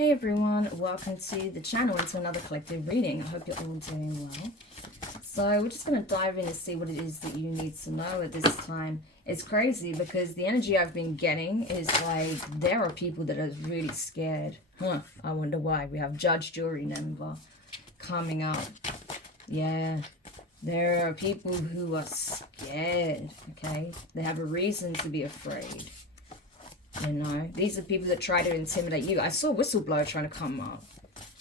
Hey everyone, welcome to the channel and to another collective reading. I hope you're all doing well. So we're just going to dive in and see what it is that you need to know at this time. It's crazy because the energy I've been getting is like there are people that are really scared. I wonder why. We have judge, jury member coming up. Yeah, there are people who are scared, okay? They have a reason to be afraid. You know, these are people that try to intimidate you. I saw whistleblower trying to come up.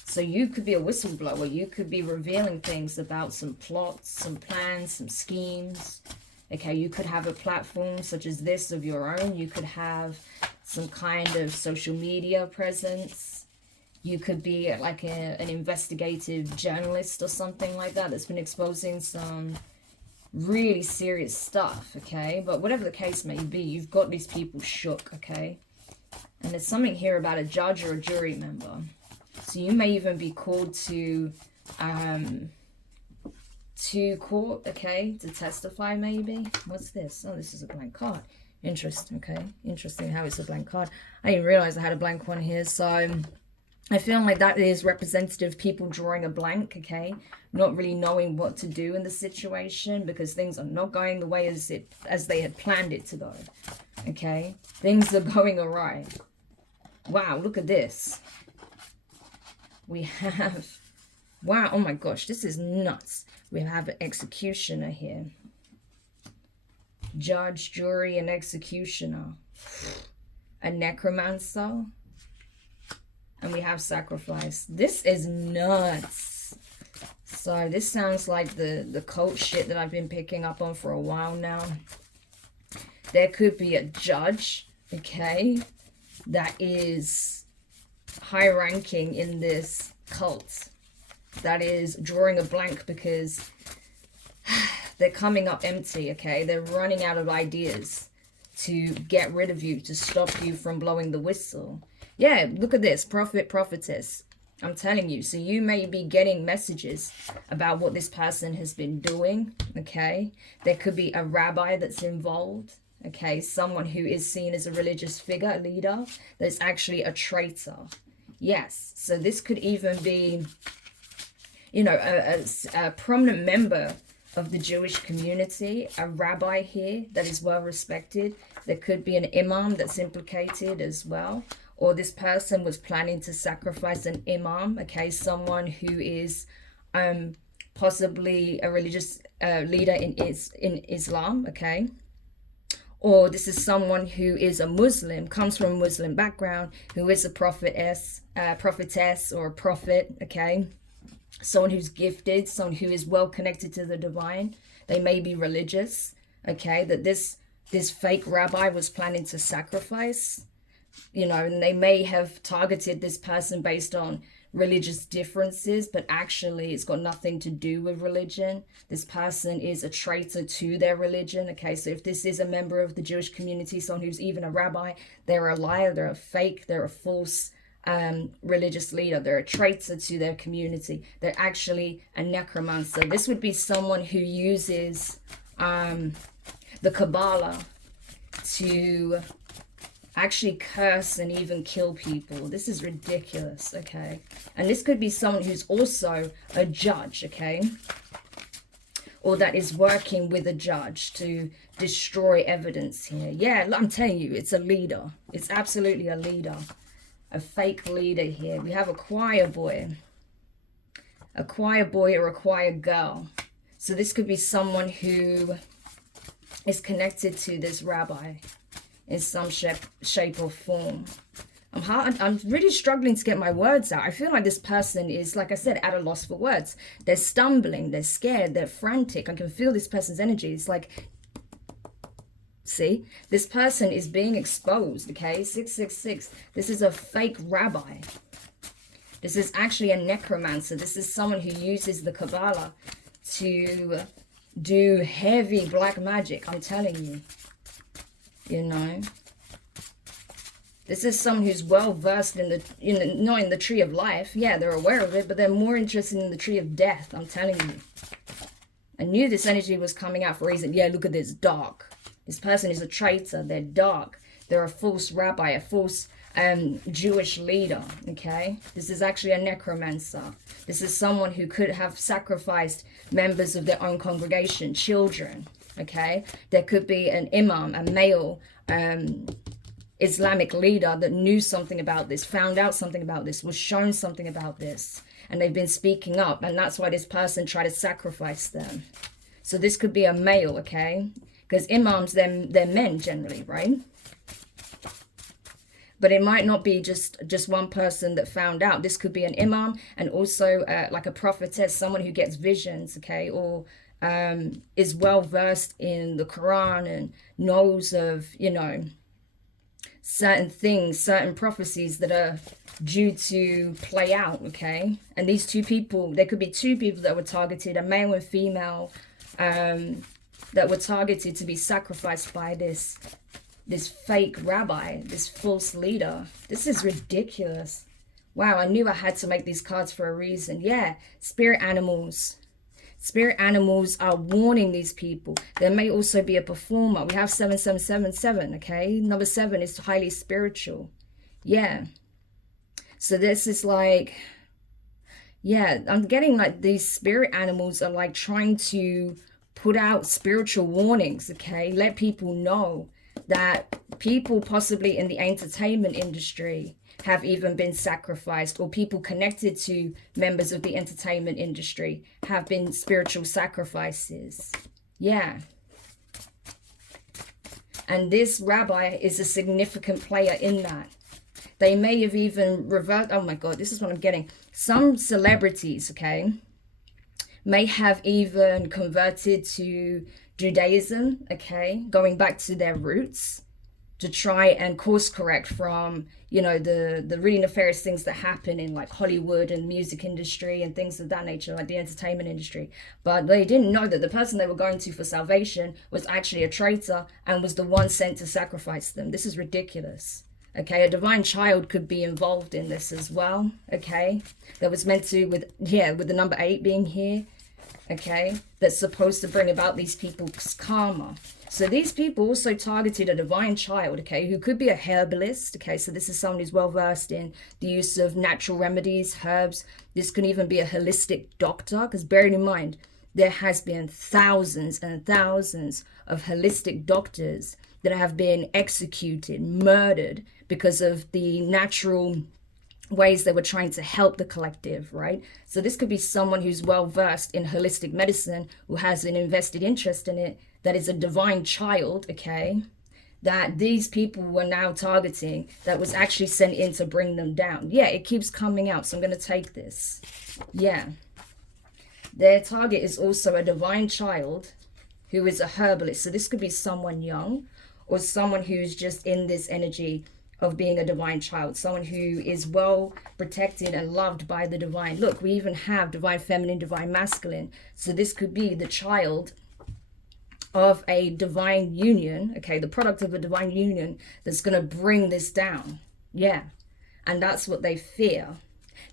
So you could be a whistleblower. You could be revealing things about some plots, some plans, some schemes. Okay, you could have a platform such as this of your own. You could have some kind of social media presence. You could be like an investigative journalist or something like that that's been exposing some really serious stuff, okay? But whatever the case may be, you've got these people shook, okay? And there's something here about a judge or a jury member. So you may even be called to court, okay? To testify, maybe. What's this? Oh, this is a blank card. Interesting, okay? Interesting how it's a blank card. I didn't realize I had a blank one here, so I feel like that is representative people drawing a blank, okay? Not really knowing what to do in the situation because things are not going the way as they had planned it to go, okay? Things are going awry. Wow, look at this. We have, wow, oh my gosh, this is nuts. We have an executioner here. Judge, jury, and executioner. A necromancer. And we have sacrifice. This is nuts. So this sounds like the cult shit that I've been picking up on for a while now. There could be a judge, okay, that is high ranking in this cult. That is drawing a blank because they're coming up empty, okay? They're running out of ideas to get rid of you, to stop you from blowing the whistle. Yeah, look at this, prophet, prophetess. I'm telling you, so you may be getting messages about what this person has been doing, okay? There could be a rabbi that's involved, okay? Someone who is seen as a religious figure, a leader, that's actually a traitor. Yes, so this could even be, you know, a prominent member of the Jewish community, a rabbi here that is well respected. There could be an imam that's implicated as well. Or this person was planning to sacrifice an imam, okay, someone who is possibly a religious leader in Islam, okay. Or this is someone who is a Muslim, comes from a Muslim background, who is a prophetess or a prophet, okay. Someone who's gifted, someone who is well connected to the divine. They may be religious, okay, that this fake rabbi was planning to sacrifice. You know, and they may have targeted this person based on religious differences, but actually it's got nothing to do with religion. This person is a traitor to their religion, okay? So if this is a member of the Jewish community, someone who's even a rabbi, they're a liar, they're a fake, they're a false religious leader. They're a traitor to their community. They're actually a necromancer. This would be someone who uses the Kabbalah to actually curse and even kill people. This is ridiculous, okay? And this could be someone who's also a judge, okay? Or that is working with a judge to destroy evidence here. Yeah, I'm telling you, it's a leader. It's absolutely a leader. A fake leader here. We have a choir boy. A choir boy or a choir girl. So this could be someone who is connected to this rabbi in some shape or form. I'm really struggling to get my words out. I feel like this person is, like I said, at a loss for words. They're stumbling, they're scared, they're frantic. I can feel this person's energy. It's like, see, this person is being exposed, okay? 666. This is a fake rabbi. This is actually a necromancer. This is someone who uses the Kabbalah to do heavy black magic, I'm telling you. You know, this is someone who's well versed in the, you know, not in the tree of life. Yeah, they're aware of it, but they're more interested in the tree of death. I'm telling you. I knew this energy was coming out for a reason. Yeah, look at this, dark. This person is a traitor. They're dark. They're a false rabbi, a false Jewish leader, okay? This is actually a necromancer. This is someone who could have sacrificed members of their own congregation, children, okay? There could be an imam, a male Islamic leader that knew something about this, found out something about this, was shown something about this, and they've been speaking up, and that's why this person tried to sacrifice them. So this could be a male, okay? Because imams, they're men generally, right? But it might not be just one person that found out. This could be an imam, and also like a prophetess, someone who gets visions, okay? Or is well versed in the Quran and knows of, you know, certain things, certain prophecies that are due to play out, okay? And these two people, there could be two people that were targeted, a male and female, that were targeted to be sacrificed by this fake rabbi, this false leader. This is ridiculous. Wow, I knew I had to make these cards for a reason. Yeah, spirit animals. Spirit animals are warning these people. There may also be a performer. We have 7777, okay? Number 7 is highly spiritual. Yeah. So this is like, yeah, I'm getting like these spirit animals are like trying to put out spiritual warnings, okay? Let people know that people possibly in the entertainment industry have even been sacrificed, or people connected to members of the entertainment industry have been spiritual sacrifices. Yeah. And this rabbi is a significant player in that. They may have even reversed, oh my God, this is what I'm getting. Some celebrities, okay, may have even converted to Judaism, okay, going back to their roots to try and course correct from, you know, the really nefarious things that happen in like Hollywood and the music industry and things of that nature, like the entertainment industry. But they didn't know that the person they were going to for salvation was actually a traitor and was the one sent to sacrifice them. This is ridiculous. Okay, a divine child could be involved in this as well, okay? That was meant to, with the number 8 being here, okay? That's supposed to bring about these people's karma. So these people also targeted a divine child, okay, who could be a herbalist, okay? So this is someone who's well-versed in the use of natural remedies, herbs. This could even be a holistic doctor, because bearing in mind, there has been thousands and thousands of holistic doctors that have been executed, murdered, because of the natural ways they were trying to help the collective, right? So this could be someone who's well versed in holistic medicine, who has an invested interest in it, that is a divine child, okay, that these people were now targeting, that was actually sent in to bring them down. Yeah, it keeps coming out, so I'm going to take this. Yeah. Their target is also a divine child who is a herbalist. So this could be someone young, or someone who's just in this energy of being a divine child, someone who is well protected and loved by the divine. Look, we even have divine feminine, divine masculine. So this could be the child of a divine union, okay, the product of a divine union that's going to bring this down. Yeah. And that's what they fear.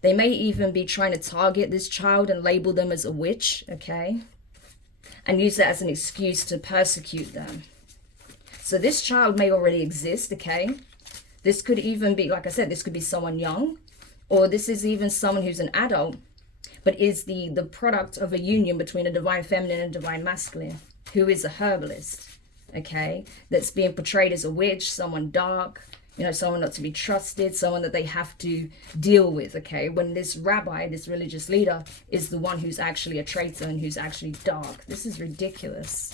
They may even be trying to target this child and label them as a witch, okay, and use that as an excuse to persecute them. So this child may already exist, okay? This could even be, like I said, this could be someone young, or this is even someone who's an adult, but is the product of a union between a divine feminine and divine masculine, who is a herbalist, okay? That's being portrayed as a witch, someone dark, you know, someone not to be trusted, someone that they have to deal with, okay? When this rabbi, this religious leader, is the one who's actually a traitor and who's actually dark. This is ridiculous.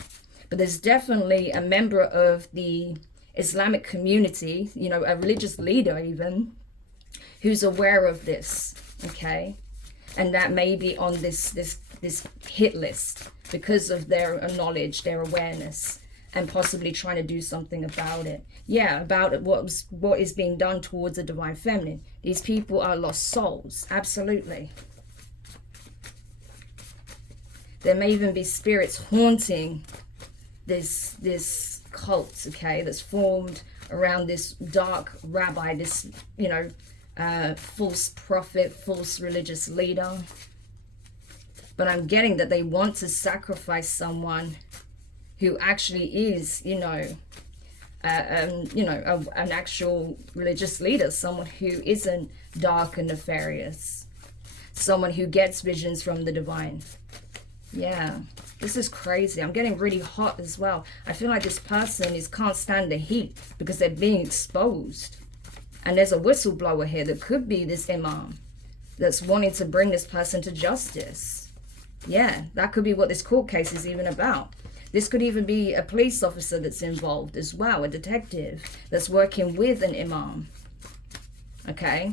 But there's definitely a member of the Islamic community, you know, a religious leader even, who's aware of this, okay? And that may be on this hit list because of their knowledge, their awareness, and possibly trying to do something about it. Yeah, about what is being done towards the divine feminine. These people are lost souls, absolutely. There may even be spirits haunting this cult, okay, that's formed around this dark rabbi, this, you know, false prophet, false religious leader. But I'm getting that they want to sacrifice someone who actually is, you know, you know, an actual religious leader, someone who isn't dark and nefarious, someone who gets visions from the divine. Yeah, this is crazy. I'm getting really hot as well. I feel like this person can't stand the heat because they're being exposed. And there's a whistleblower here that could be this imam that's wanting to bring this person to justice. Yeah, that could be what this court case is even about. This could even be a police officer that's involved as well, a detective that's working with an imam. Okay?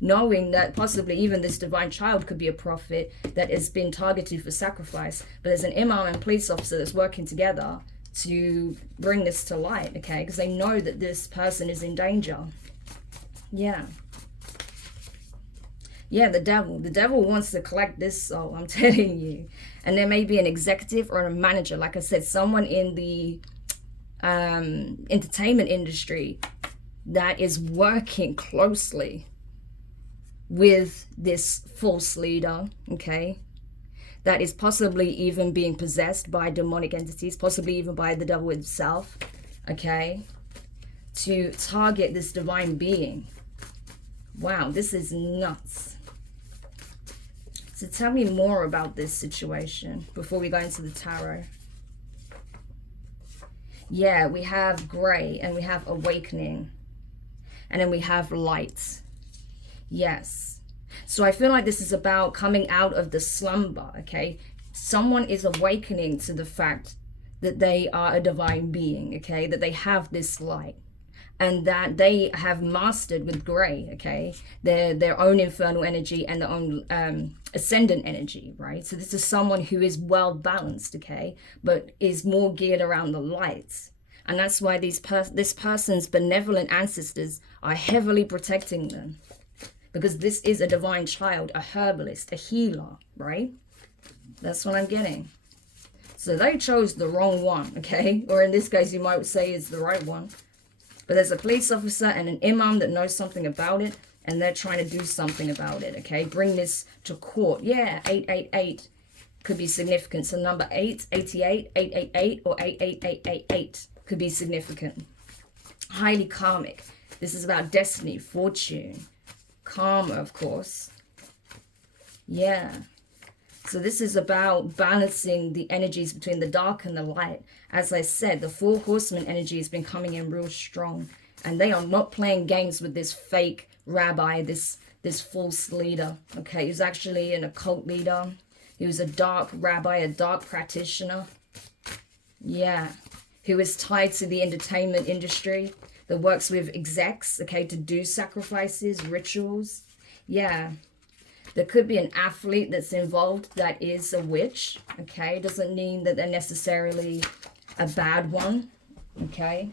Knowing that possibly even this divine child could be a prophet that has been targeted for sacrifice. But there's an imam and police officer that's working together to bring this to light, okay? Because they know that this person is in danger. Yeah. Yeah, the devil. The devil wants to collect this soul, I'm telling you. And there may be an executive or a manager, like I said, someone in the entertainment industry that is working closely with this false leader, okay, that is possibly even being possessed by demonic entities, possibly even by the devil himself, okay, to target this divine being. Wow, this is nuts. So tell me more about this situation before we go into the tarot. Yeah, we have gray and we have awakening, and then we have light. Yes. So I feel like this is about coming out of the slumber, okay? Someone is awakening to the fact that they are a divine being, okay? That they have this light and that they have mastered with gray, okay? Their own infernal energy and their own ascendant energy, right? So this is someone who is well balanced, okay? But is more geared around the light. And that's why this person's benevolent ancestors are heavily protecting them. Because this is a divine child, a herbalist, a healer, right? That's what I'm getting. So they chose the wrong one, okay? Or in this case, you might say it's the right one. But there's a police officer and an imam that knows something about it, and they're trying to do something about it, okay? Bring this to court. Yeah, 888 could be significant. So number 8, 88, 888, or 88888 could be significant. Highly karmic. This is about destiny, fortune, karma, of course. Yeah. So this is about balancing the energies between the dark and the light. As I said, the 4 horsemen energy has been coming in real strong, and they are not playing games with this fake rabbi, this false leader. Okay, he's actually an occult leader. He was a dark rabbi, a dark practitioner. Yeah, who is tied to the entertainment industry, that works with execs, okay, to do sacrifices, rituals. Yeah. There could be an athlete that's involved that is a witch, okay? Doesn't mean that they're necessarily a bad one, okay?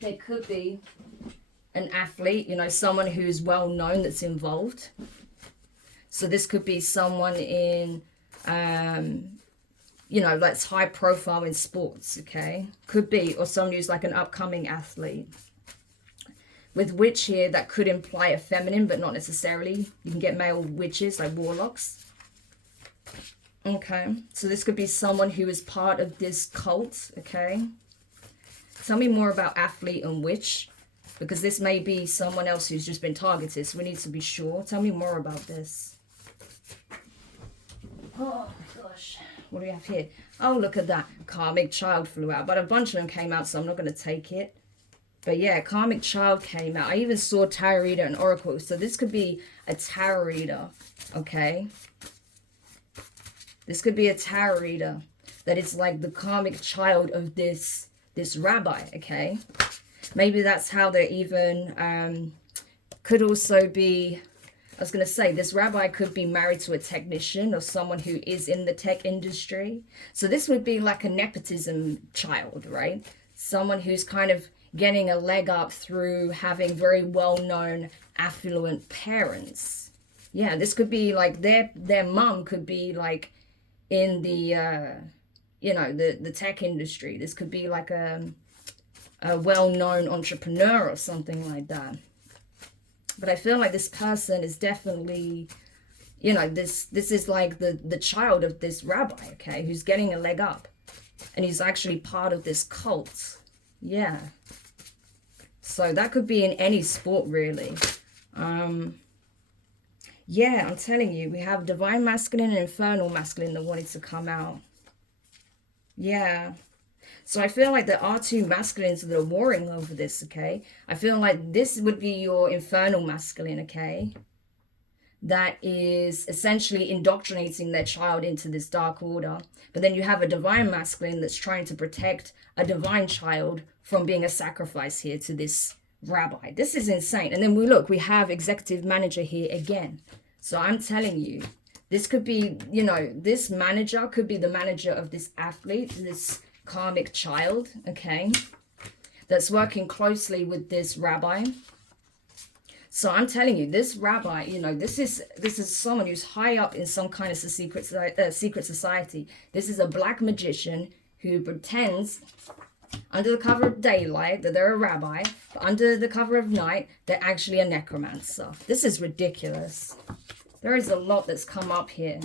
There could be an athlete, you know, someone who's well known that's involved. So this could be someone in, you know, that's high profile in sports, okay? Could be, or someone who's like an upcoming athlete. With witch here, that could imply a feminine, but not necessarily. You can get male witches, like warlocks. Okay, so this could be someone who is part of this cult, okay? Tell me more about athlete and witch, because this may be someone else who's just been targeted, so we need to be sure. Tell me more about this. Oh, my gosh. What do we have here? Oh, look at that. Karmic child flew out, but a bunch of them came out, so I'm not going to take it. But yeah, karmic child came out. I even saw tarot reader and oracle. So this could be a tarot reader, okay? This could be a tarot reader that is like the karmic child of this rabbi, okay? Maybe that's how they're even, could also be, I was going to say, this rabbi could be married to a technician or someone who is in the tech industry. So this would be like a nepotism child, right? Someone who's kind of getting a leg up through having very well-known affluent parents. Yeah, this could be like their mum could be like in the you know, the tech industry. This could be like a well-known entrepreneur or something like that. But I feel like this person is definitely, you know, this is like the child of this rabbi, okay, who's getting a leg up, and he's actually part of this cult. Yeah. So that could be in any sport, really. Yeah, I'm telling you, we have divine masculine and infernal masculine that wanted to come out. Yeah. So I feel like there are two masculines that are warring over this, okay? I feel like this would be your infernal masculine, okay? That is essentially indoctrinating their child into this dark order. But then you have a divine masculine that's trying to protect a divine child from being a sacrifice here to this rabbi. This is insane. And then we have executive manager here again. So I'm telling you, this could be, you know, this manager could be the manager of this athlete, this karmic child, okay, that's working closely with this rabbi. So I'm telling you, this rabbi, you know, this is someone who's high up in some kind of secret society. This is a black magician who pretends under the cover of daylight that they're a rabbi, but under the cover of night, they're actually a necromancer. This is ridiculous. There is a lot that's come up here.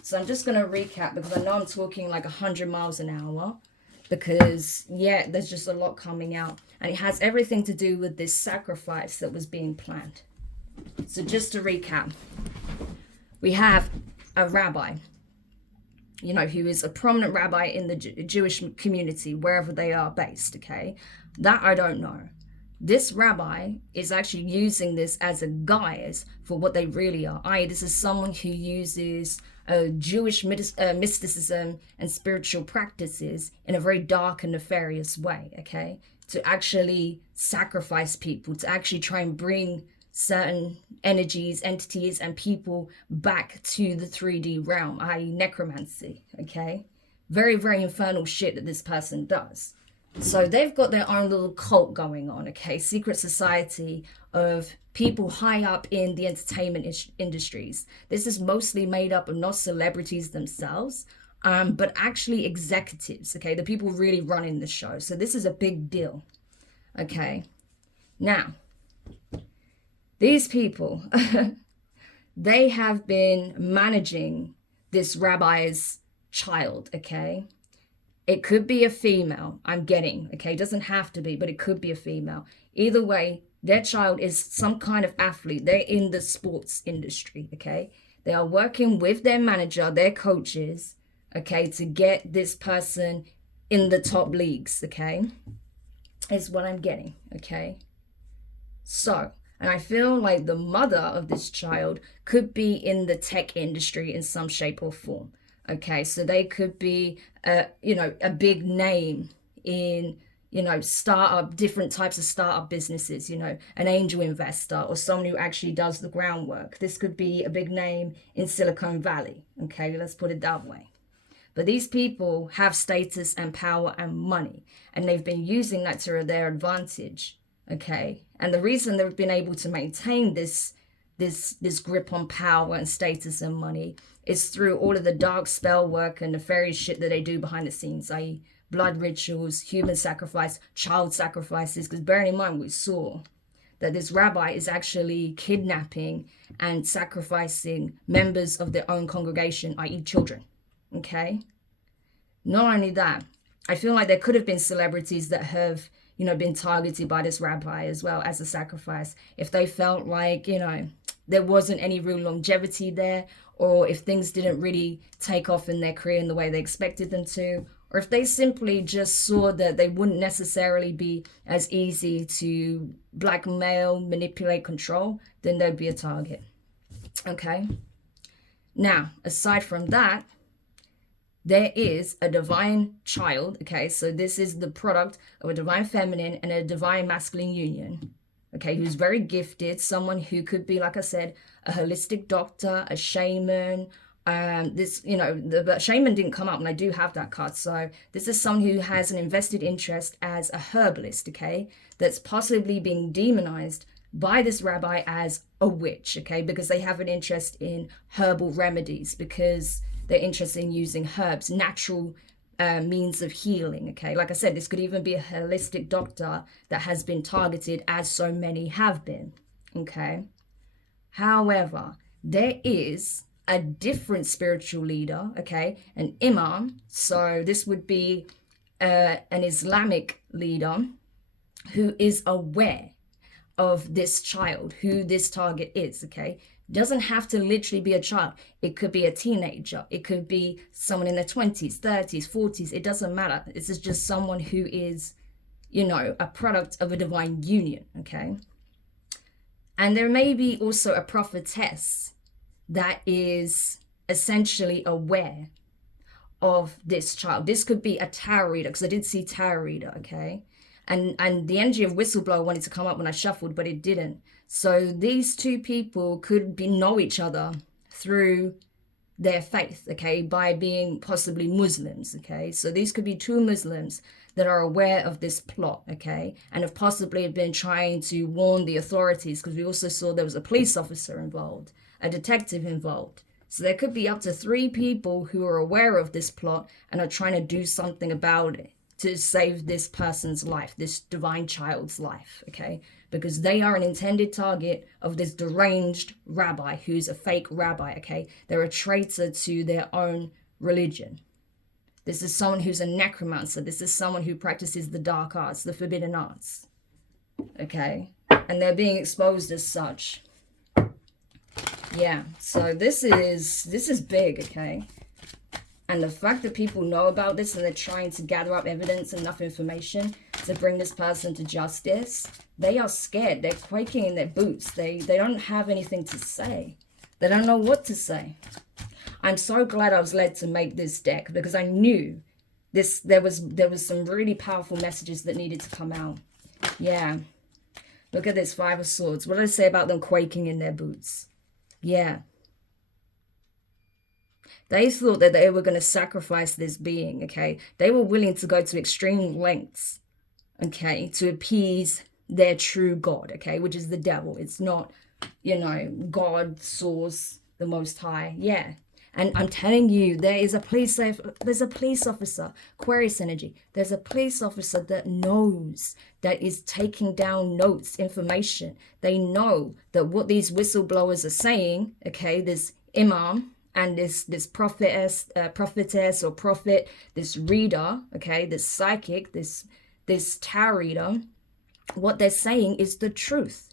So I'm just going to recap because I know I'm talking like 100 miles an hour. Because, yeah, there's just a lot coming out. And it has everything to do with this sacrifice that was being planned. So just to recap, we have a rabbi, you know, who is a prominent rabbi in the Jewish community, wherever they are based, okay? That I don't know. This rabbi is actually using this as a guise for what they really are. This is someone who uses Jewish mysticism and spiritual practices in a very dark and nefarious way, okay? To actually sacrifice people, to actually try and bring certain energies, entities, and people back to the 3D realm, i.e. necromancy, okay? Very, very infernal shit that this person does. So they've got their own little cult going on, okay? Secret society of people high up in the entertainment industries. This is mostly made up of not celebrities themselves, but actually executives, okay? The people really running the show. So this is a big deal, okay? Now, these people, they have been managing this rabbi's child, okay? It could be a female, I'm getting, okay? It doesn't have to be, but it could be a female. Either way, their child is some kind of athlete. They're in the sports industry, okay? They are working with their manager, their coaches, okay, to get this person in the top leagues, okay? Is what I'm getting, okay? So, and I feel like the mother of this child could be in the tech industry in some shape or form. Okay, so they could be, you know, a big name in, you know, different types of startup businesses, you know, an angel investor or someone who actually does the groundwork. This could be a big name in Silicon Valley. Okay, let's put it that way. But these people have status and power and money, and they've been using that to their advantage. Okay, and the reason they've been able to maintain this grip on power and status and money is through all of the dark spell work and nefarious shit that they do behind the scenes, i.e. blood rituals, human sacrifice, child sacrifices. Because bearing in mind, we saw that this rabbi is actually kidnapping and sacrificing members of their own congregation, i.e. children, okay? Not only that, I feel like there could have been celebrities that have, you know, been targeted by this rabbi as well as a sacrifice. If they felt like, you know, there wasn't any real longevity there, or if things didn't really take off in their career in the way they expected them to, or if they simply just saw that they wouldn't necessarily be as easy to blackmail, manipulate, control, then they'd be a target. Okay? Now, aside from that, there is a divine child, okay? So this is the product of a divine feminine and a divine masculine union, okay? Who's very gifted, someone who could be, like I said, a holistic doctor, a shaman. This, you know, the shaman didn't come up, and I do have that card. So this is someone who has an invested interest as a herbalist, okay? That's possibly being demonized by this rabbi as a witch, okay? Because they have an interest in herbal remedies, because they're interested in using herbs, natural means of healing, okay? Like I said, this could even be a holistic doctor that has been targeted, as so many have been, okay? However, there is a different spiritual leader, okay? An imam. So this would be an Islamic leader who is aware of this child, who this target is, okay? Doesn't have to literally be a child. It could be a teenager. It could be someone in their 20s, 30s, 40s. It doesn't matter. This is just someone who is, you know, a product of a divine union, okay? And there may be also a prophetess that is essentially aware of this child. This could be a tarot reader, because I did see tarot reader, okay? And the energy of whistleblower wanted to come up when I shuffled, but it didn't. So these two people could know each other through their faith, okay, by being possibly Muslims, okay? So these could be two Muslims that are aware of this plot, okay, and have possibly been trying to warn the authorities, because we also saw there was a police officer involved, a detective involved. So there could be up to 3 people who are aware of this plot and are trying to do something about it to save this person's life, this divine child's life, okay? Because they are an intended target of this deranged rabbi who's a fake rabbi, okay? They're a traitor to their own religion. This is someone who's a necromancer. This is someone who practices the dark arts, the forbidden arts, okay? And they're being exposed as such. Yeah, so this is big, okay? And the fact that people know about this and they're trying to gather up evidence, enough information to bring this person to justice, they are scared. They're quaking in their boots. They don't have anything to say. They don't know what to say. I'm so glad I was led to make this deck, because I knew there was some really powerful messages that needed to come out. Yeah. Look at this 5 of Swords. What did I say about them quaking in their boots? Yeah. They thought that they were going to sacrifice this being, okay? They were willing to go to extreme lengths, okay, to appease their true God, okay, which is the devil. It's not, you know, God, source, the Most High. Yeah. And I'm telling you, there's a police officer, Aquarius energy. There's a police officer that knows, that is taking down notes, information. They know that what these whistleblowers are saying, okay, this imam, and this prophetess or prophet, this reader, okay, this psychic, this tarot reader, what they're saying is the truth.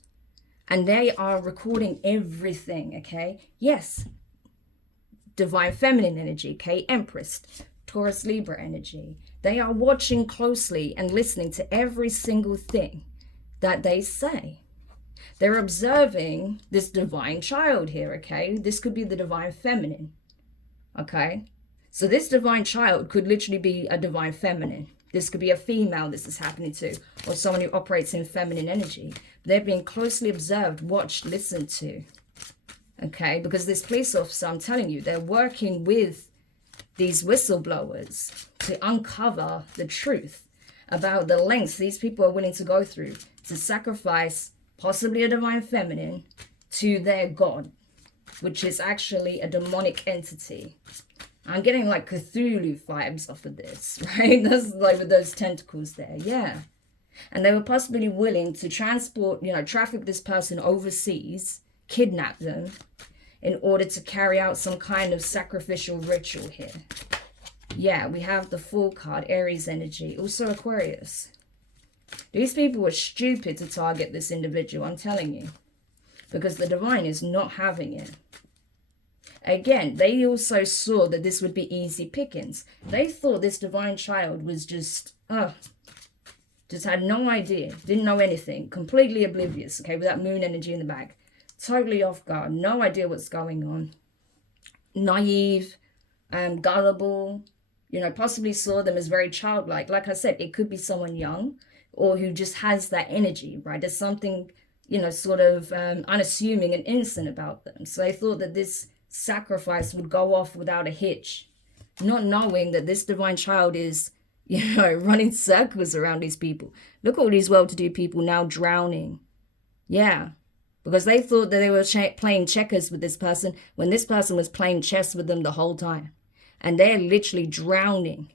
And they are recording everything, okay? Yes, divine feminine energy, okay, Empress, Taurus Libra energy. They are watching closely and listening to every single thing that they say. They're observing this divine child here, okay? This could be the divine feminine, okay? So this divine child could literally be a divine feminine. This could be a female this is happening to, or someone who operates in feminine energy. They're being closely observed, watched, listened to, okay? Because this police officer, I'm telling you, they're working with these whistleblowers to uncover the truth about the lengths these people are willing to go through to sacrifice possibly a divine feminine to their god, which is actually a demonic entity. I'm getting like Cthulhu vibes off of this, right? That's like with those tentacles there, yeah. And they were possibly willing to transport, you know, traffic this person overseas, kidnap them, in order to carry out some kind of sacrificial ritual here. Yeah, we have the Fool card, Aries energy, also Aquarius. These people were stupid to target this individual, I'm telling you, because the divine is not having it. Again, they also saw that this would be easy pickings. They thought this divine child was just had no idea, didn't know anything, completely oblivious, okay, with that moon energy in the back. Totally off guard, no idea what's going on. Naive, gullible, you know, possibly saw them as very childlike. Like I said, it could be someone young, or who just has that energy, right? There's something, you know, sort of unassuming and innocent about them. So they thought that this sacrifice would go off without a hitch, not knowing that this divine child is, you know, running circles around these people. Look at all these well-to-do people now drowning. Yeah, because they thought that they were playing checkers with this person when this person was playing chess with them the whole time. And they're literally drowning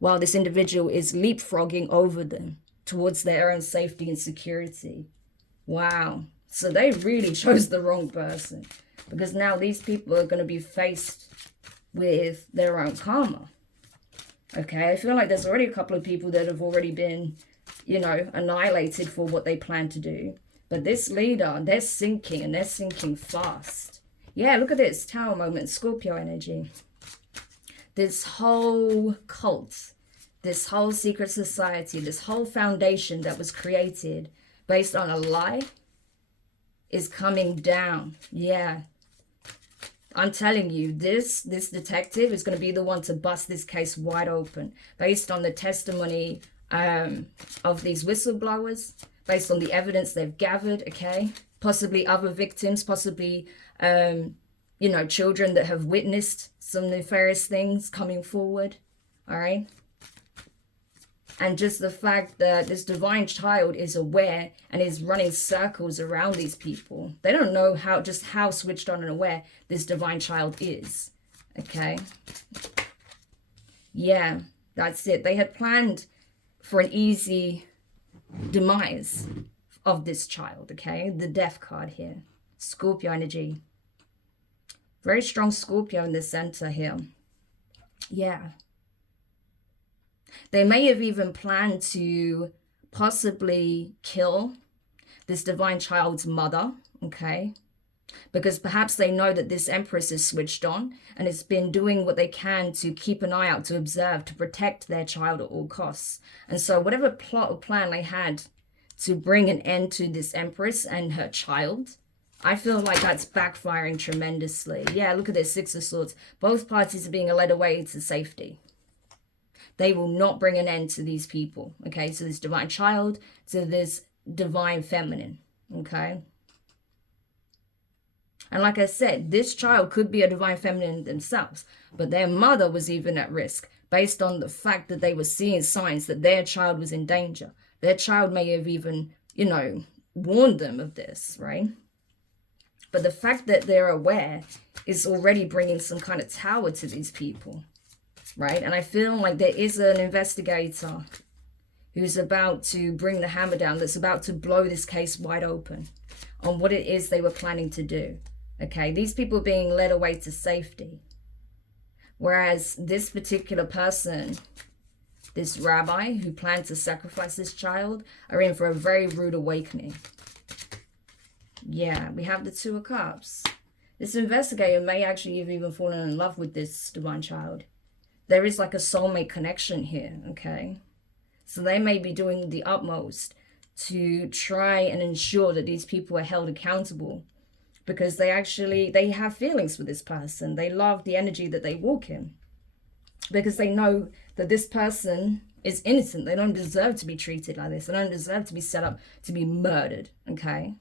while this individual is leapfrogging over them towards their own safety and security. Wow. So they really chose the wrong person, because now these people are going to be faced with their own karma. Okay, I feel like there's already a couple of people that have already been, you know, annihilated for what they plan to do. But this leader, they're sinking, and they're sinking fast. Yeah, look at this Tower moment, Scorpio energy. This whole cult, this whole secret society, this whole foundation that was created based on a lie is coming down. Yeah. I'm telling you, this detective is going to be the one to bust this case wide open based on the testimony of these whistleblowers, based on the evidence they've gathered, okay? Possibly other victims, possibly, you know, children that have witnessed some nefarious things coming forward, all right? And just the fact that this divine child is aware and is running circles around these people. They don't know how switched on and aware this divine child is, okay? Yeah, that's it. They had planned for an easy demise of this child, okay? The death card here. Scorpio energy. Very strong Scorpio in the center here. Yeah. They may have even planned to possibly kill this divine child's mother, okay? Because perhaps they know that this empress is switched on and it's been doing what they can to keep an eye out, to observe, to protect their child at all costs. And so whatever plot or plan they had to bring an end to this empress and her child, I feel like that's backfiring tremendously. Yeah, look at this, Six of Swords. Both parties are being led away to safety. They will not bring an end to these people, okay? So this divine child, to this divine feminine, okay? And like I said, this child could be a divine feminine themselves, but their mother was even at risk based on the fact that they were seeing signs that their child was in danger. Their child may have even, you know, warned them of this, right? But the fact that they're aware is already bringing some kind of tower to these people, right? And I feel like there is an investigator who's about to bring the hammer down, that's about to blow this case wide open on what it is they were planning to do, okay? These people being led away to safety. Whereas this particular person, this rabbi who planned to sacrifice this child, are in for a very rude awakening. Yeah, we have the Two of Cups. This investigator may actually have even fallen in love with this divine child. There is like a soulmate connection here, okay? So they may be doing the utmost to try and ensure that these people are held accountable, because they have feelings for this person. They love the energy that they walk in, because they know that this person is innocent. They don't deserve to be treated like this. They don't deserve to be set up to be murdered, okay?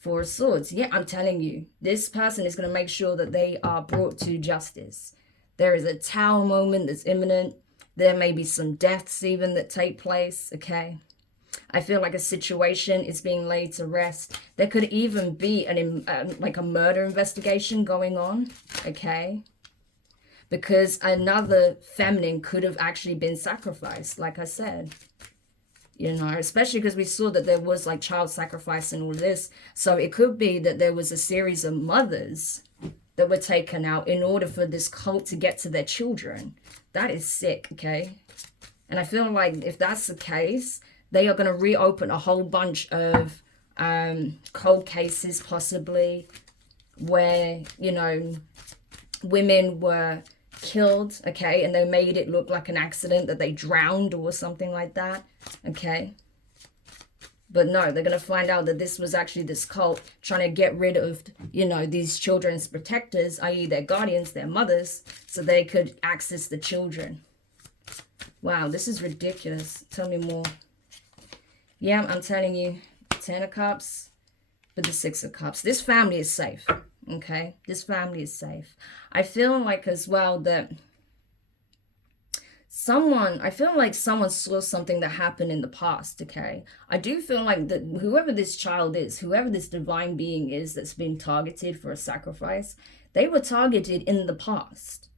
Four of Swords. Yeah, I'm telling you, this person is going to make sure that they are brought to justice. There is a Tower moment that's imminent. There may be some deaths even that take place, okay? I feel like a situation is being laid to rest. There could even be like a murder investigation going on, okay? Because another feminine could have actually been sacrificed, like I said. You know, especially because we saw that there was like child sacrifice and all this. So it could be that there was a series of mothers that were taken out in order for this cult to get to their children. That is sick, okay? And I feel like if that's the case, they are going to reopen a whole bunch of cold cases possibly where, you know, women were killed, okay, and they made it look like an accident, that they drowned or something like that, okay? But no, they're going to find out that this was actually this cult trying to get rid of, you know, these children's protectors, i.e. their guardians, their mothers, so they could access the children. Wow, this is ridiculous. Tell me more. Yeah, I'm telling you, Ten of Cups with the Six of Cups. This family is safe, okay? This family is safe. I feel like as well that I feel like someone saw something that happened in the past, okay? I do feel like that whoever this child is, whoever this divine being is that's been targeted for a sacrifice, they were targeted in the past.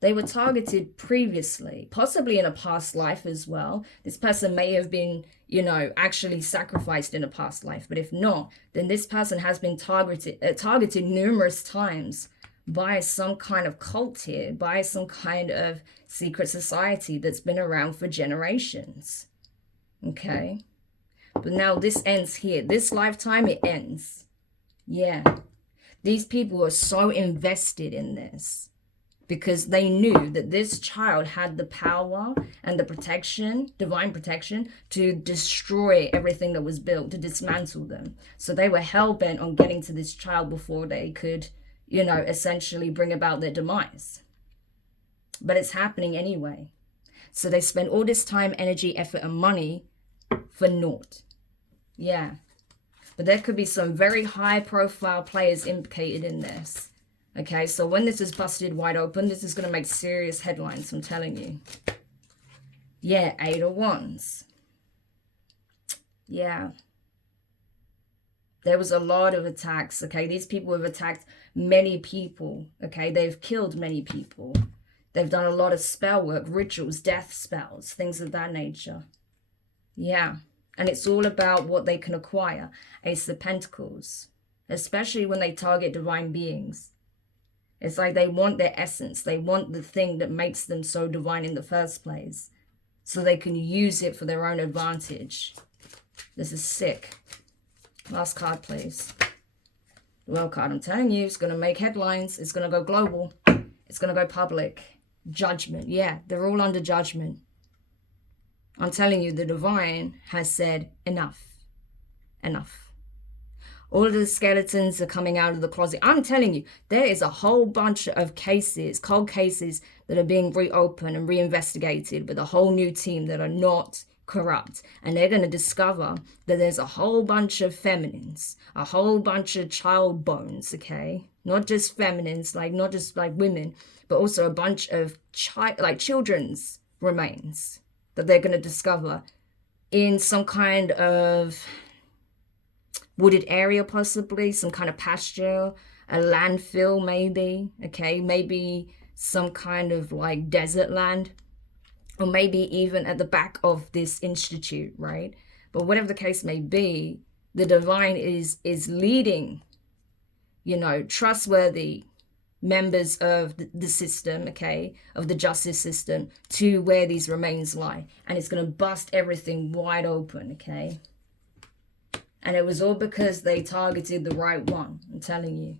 They were targeted previously, possibly in a past life as well. This person may have been, you know, actually sacrificed in a past life. But if not, then this person has been targeted numerous times by some kind of cult here, by some kind of secret society that's been around for generations. Okay? But now this ends here. This lifetime, it ends. Yeah. These people are so invested in this because they knew that this child had the power and the protection, divine protection, to destroy everything that was built, to dismantle them. So they were hell-bent on getting to this child before they could, you know, essentially bring about their demise. But it's happening anyway. So they spend all this time, energy, effort, and money for naught. Yeah. But there could be some very high-profile players implicated in this. Okay, so when this is busted wide open, this is going to make serious headlines, I'm telling you. Yeah, 8 of Wands. Yeah. There was a lot of attacks, okay? These people have attacked many people, okay? They've killed many people. They've done a lot of spell work, rituals, death spells, things of that nature. Yeah. And it's all about what they can acquire. Ace of Pentacles. Especially when they target divine beings. It's like they want their essence. They want the thing that makes them so divine in the first place. So they can use it for their own advantage. This is sick. Last card, please. The World card. I'm telling you, it's going to make headlines. It's going to go global. It's going to go public. Judgment. Yeah, they're all under judgment. I'm telling you, the divine has said enough. Enough. All of the skeletons are coming out of the closet. I'm telling you, there is a whole bunch of cases, cold cases, that are being reopened and reinvestigated with a whole new team that are not corrupt. And they're going to discover that there's a whole bunch of feminines, a whole bunch of child bones, okay? Not just feminines, like not just like women, but also a bunch of children's remains that they're going to discover in some kind of wooded area, possibly some kind of pasture, a landfill maybe, okay, maybe some kind of like desert land, or maybe even at the back of this institute, right? But whatever the case may be, the divine is leading, you know, trustworthy members of the system, okay, of the justice system, to where these remains lie, and it's going to bust everything wide open, okay? And it was all because they targeted the right one, I'm telling you.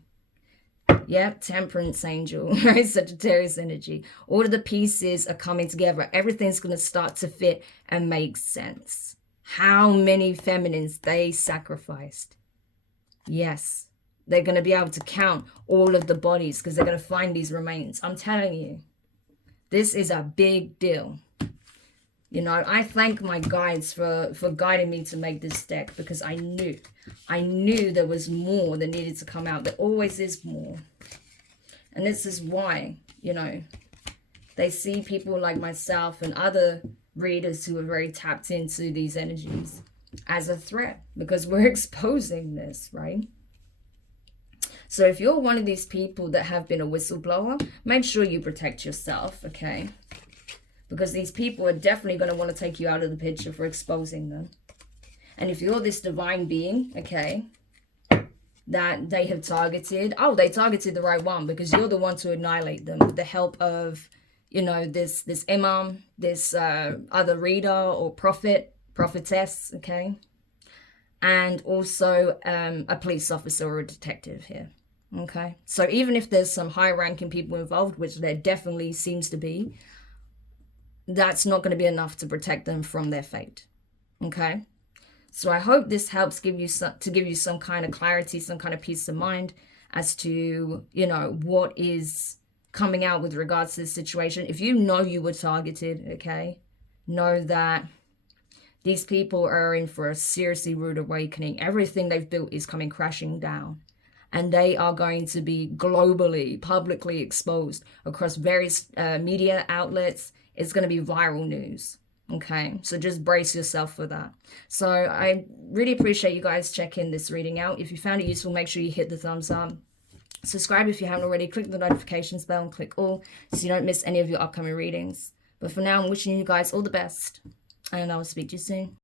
Yep, Temperance Angel, right? Sagittarius energy. All of the pieces are coming together. Everything's going to start to fit and make sense. How many feminines they sacrificed. Yes, they're going to be able to count all of the bodies because they're going to find these remains. I'm telling you, this is a big deal. You know, I thank my guides for guiding me to make this deck, because I knew there was more that needed to come out. There always is more. And this is why, you know, they see people like myself and other readers who are very tapped into these energies as a threat, because we're exposing this, right? So if you're one of these people that have been a whistleblower, make sure you protect yourself, okay? Because these people are definitely going to want to take you out of the picture for exposing them. And if you're this divine being, okay, that they have targeted, oh, they targeted the right one, because you're the one to annihilate them with the help of, you know, this imam, this other reader or prophetess, okay, and also a police officer or a detective here, okay? So even if there's some high-ranking people involved, which there definitely seems to be, that's not going to be enough to protect them from their fate, okay? So I hope this helps give you some kind of clarity, some kind of peace of mind as to, you know, what is coming out with regards to this situation. If you know you were targeted, okay, know that these people are in for a seriously rude awakening. Everything they've built is coming crashing down. And they are going to be globally, publicly exposed across various media outlets. It's going to be viral news. Okay, so just brace yourself for that. So I really appreciate you guys checking this reading out. If you found it useful, make sure you hit the thumbs up. Subscribe if you haven't already. Click the notifications bell and click all so you don't miss any of your upcoming readings. But for now, I'm wishing you guys all the best. And I'll speak to you soon.